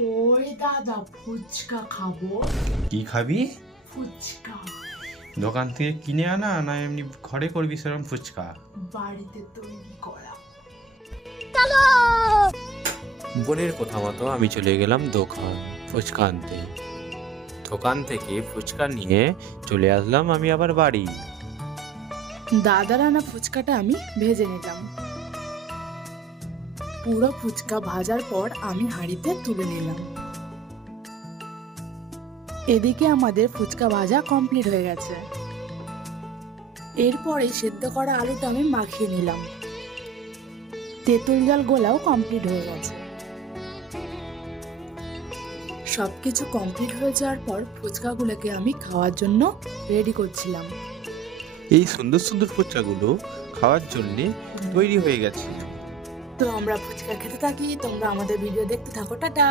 ওই দাদা, ফুচকা খাবো। কি খাবি? ফুচকা। দোকান থেকে কিনে আনা না এমনি ঘরে করবি সেরকম ফুচকা? বাড়িতে তৈরি করা। বোনের কথা মতো আমি চলে গেলাম দোকান ফুচকা আনতে। দোকান থেকে ফুচকা নিয়ে চলে আসলাম আমি আবার বাড়ি। দাদার আনা ফুচকাটা আমি ভেজে নিলাম। পুরো ফুচকা ভাজার পর আমি হাঁড়িতে তুলে নিলাম। এদিকে আমাদের ফুচকা ভাজা কমপ্লিট হয়ে গেছে। এরপরে সেদ্ধ করা আলুটা আমি মাখিয়ে নিলাম। তেঁতুল জল গোলাও কমপ্লিট হয়ে গেছে। সবকিছু কমপ্লিট হয়ে যাওয়ার পর ফুচকাগুলোকে আমি খাওয়ার জন্য রেডি করছিলাম। এই সুন্দর সুন্দর ফুচকাগুলো খাওয়ার জন্যে তৈরি হয়ে গেছে। তো আমরা ফুচকা খেতে থাকি, তোমরা আমাদের ভিডিও দেখতে থাকো। টাটা।